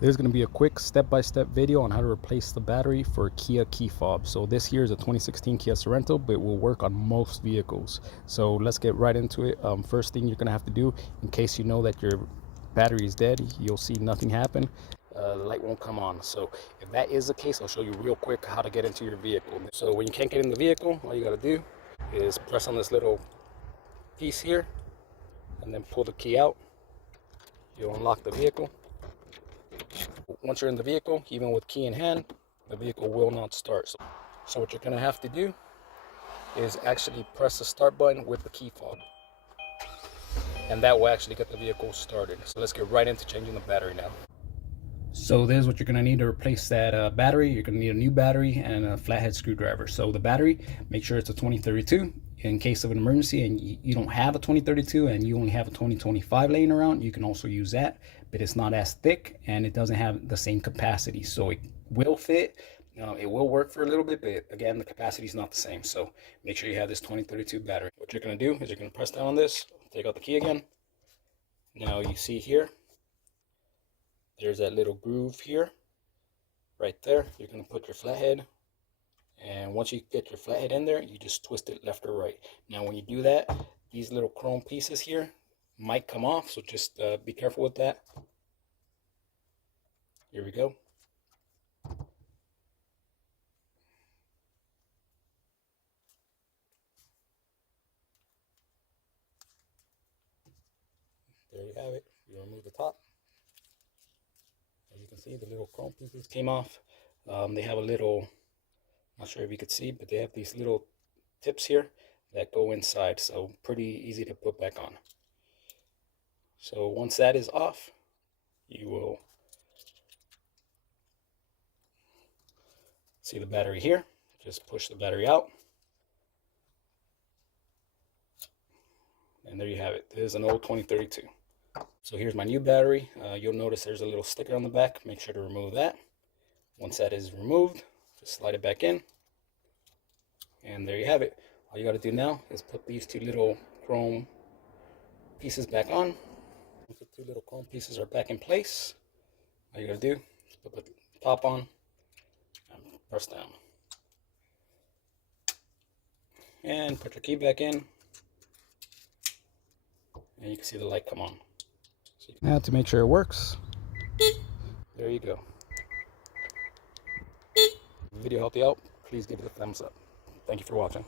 There's going to be a quick step-by-step video on how to replace the battery for Kia key fob. So this here is a 2016 Kia Sorento, but it will work on most vehicles. So let's get right into it. First thing you're going to have to do, in case you know that your battery is dead, you'll see nothing happen. The light won't come on. So if that is the case, I'll show you real quick how to get into your vehicle. So when you can't get in the vehicle, all you got to do is press on this little piece here and then pull the key out. You'll unlock the vehicle. Once you're in the vehicle, even with key in hand, the vehicle will not start. So what you're going to have to do is actually press the start button with the key fob, and that will actually get the vehicle started. So let's get right into changing the battery now. So there's what you're going to need to replace that battery. You're going to need a new battery and a flathead screwdriver. So the battery, make sure it's a 2032. In case of an emergency and you don't have a 2032 and you only have a 2025 laying around, you can also use that, but it's not as thick and it doesn't have the same capacity. So it will fit, it will work for a little bit, but again, the capacity is not the same. So make sure you have this 2032 battery. What you're going to do is you're going to press down on this, take out the key again. Now you see here, there's that little groove here, right there. You're going to put your flathead, and once you get your flathead in there, you just twist it left or right. Now when you do that, these little chrome pieces here might come off, so just be careful with that. Here we go. There you have it. You remove the top. As you can see, the little chrome pieces came off. They have a little, not sure if you could see, but they have these little tips here that go inside, so pretty easy to put back on. So once that is off, you will see the battery here. Just push the battery out, and there you have it. This is an old 2032. So here's my new battery. You'll notice there's a little sticker on the back. Make sure to remove that. Once that is removed, just slide it back in, and there you have it. All you got to do now is put these two little chrome pieces back on. Once the two little chrome pieces are back in place, all you got to do is put the top on and press down, and put your key back in, and you can see the light come on. Now to make sure it works, there you go. If the video helped you out, please give it a thumbs up. Thank you for watching.